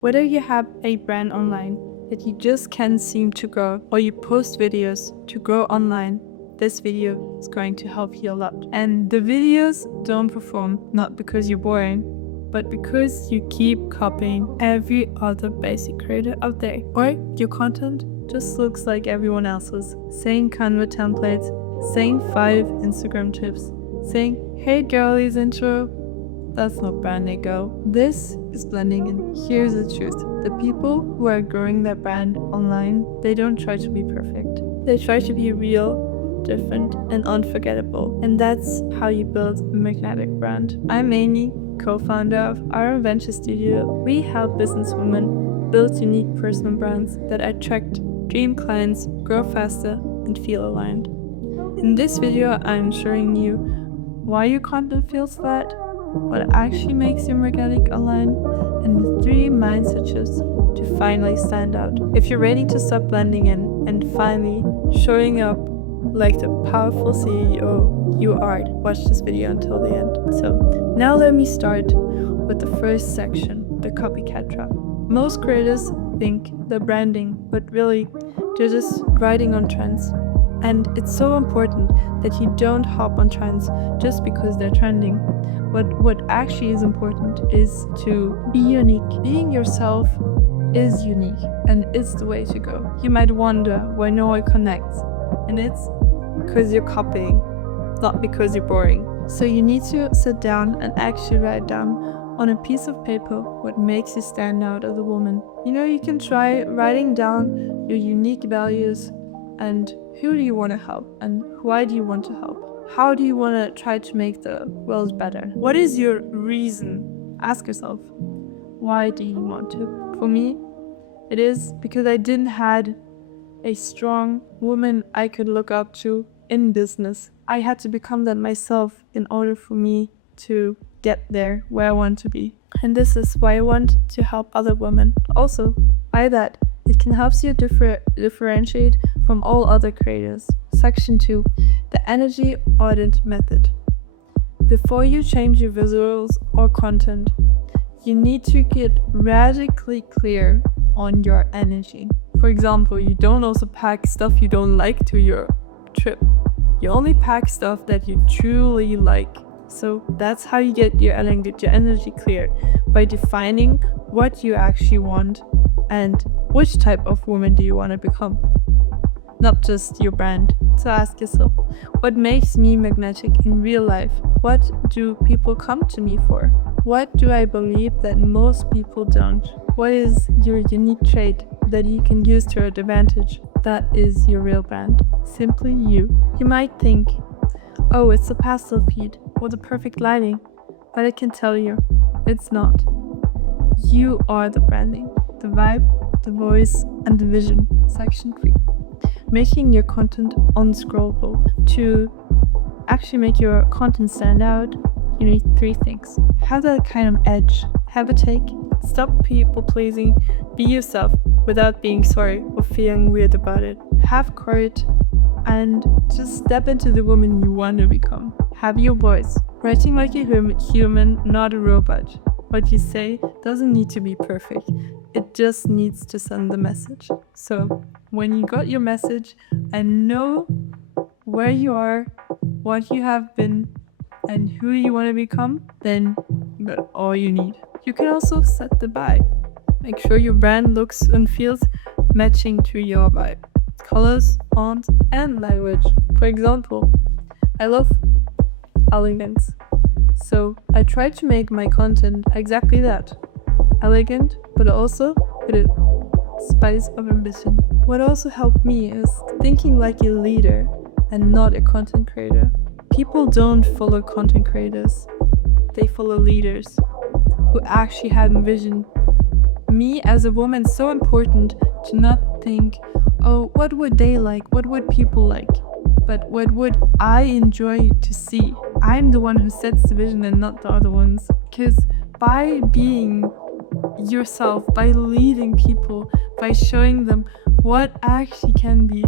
Whether you have a brand online that you just can't seem to grow, or you post videos to grow online, this video is going to help you a lot. And the videos don't perform not because you're boring, but because you keep copying every other basic creator out there. Or your content just looks like everyone else's. Same Canva templates, same 5 Instagram tips, saying, hey girlies intro. That's not branding, girl. This is blending in. Here's the truth. The people who are growing their brand online, they don't try to be perfect. They try to be real, different, and unforgettable. And that's how you build a magnetic brand. I'm Amy, co-founder of Aram Venture Studio. We help businesswomen build unique personal brands that attract dream clients, grow faster, and feel aligned. In this video, I'm showing you why your content feels flat, what actually makes your magnetic align, and the 3 mindset shifts to finally stand out. If you're ready to stop blending in and finally showing up like the powerful CEO you are, watch this video until the end. So now let me start with the first section, the copycat trap. Most creators think they're branding, but really they're just riding on trends. And it's so important that you don't hop on trends just because they're trending. What actually is important is to be unique. Being yourself is unique and it's the way to go. You might wonder why no one connects, and it's because you're copying, not because you're boring. So you need to sit down and actually write down on a piece of paper what makes you stand out as a woman. You can try writing down your unique values and who do you want to help and why do you want to help? How do you want to try to make the world better? What is your reason? Ask yourself, why do you want to? For me, it is because I didn't had a strong woman I could look up to in business. I had to become that myself in order for me to get there where I want to be. And this is why I want to help other women. Also, by that, it can help you differentiate from all other creators. Section 2, the energy audit method. Before you change your visuals or content, you need to get radically clear on your energy. For example, you don't also pack stuff you don't like to your trip. You only pack stuff that you truly like. So that's how you get your energy clear, by defining what you actually want and which type of woman do you want to become. Not just your brand. So ask yourself, what makes me magnetic in real life? What do people come to me for? What do I believe that most people don't? What is your unique trait that you can use to your advantage? That is your real brand. Simply you. You might think, oh, it's a pastel feed or the perfect lighting, but I can tell you, it's not. You are the branding, the vibe, the voice, and the vision. Section 3. Making your content unscrollable. To actually make your content stand out, you need 3 things. Have that kind of edge. Have a take. Stop people pleasing. Be yourself without being sorry or feeling weird about it. Have courage and just step into the woman you want to become. Have your voice. Writing like a human, not a robot. What you say doesn't need to be perfect. It just needs to send the message. So when you got your message and know where you are, what you have been, and who you want to become, then you got all you need. You can also set the vibe. Make sure your brand looks and feels matching to your vibe. Colors, fonts, and language. For example, I love elegance. So I try to make my content exactly that. Elegant, but also with a spice of ambition. What also helped me is thinking like a leader and not a content creator. People don't follow content creators. They follow leaders who actually have a vision. Me as a woman, it's so important to not think, oh, what would they like? What would people like? But what would I enjoy to see? I'm the one who sets the vision and not the other ones. Because by being yourself, by leading people, by showing them what actually can be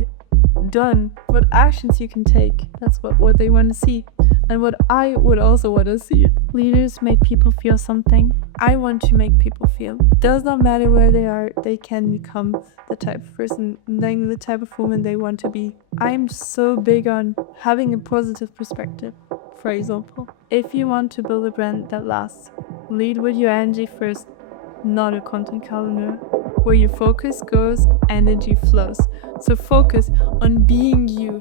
done, what actions you can take, that's what they want to see. And what I would also want to see. Leaders make people feel something. I want to make people feel. Does not matter where they are, they can become the type of person, then the type of woman they want to be. I'm so big on having a positive perspective. For example, if you want to build a brand that lasts, lead with your energy first, not a content calendar. Where your focus goes, energy flows. So focus on being you,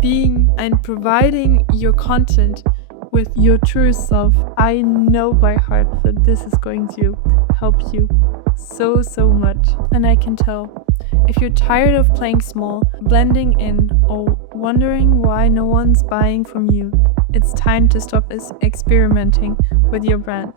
being and providing your content with your true self. I know by heart that this is going to help you so much. And I can tell, if you're tired of playing small, blending in, or wondering why no one's buying from you, it's time to stop experimenting with your brand.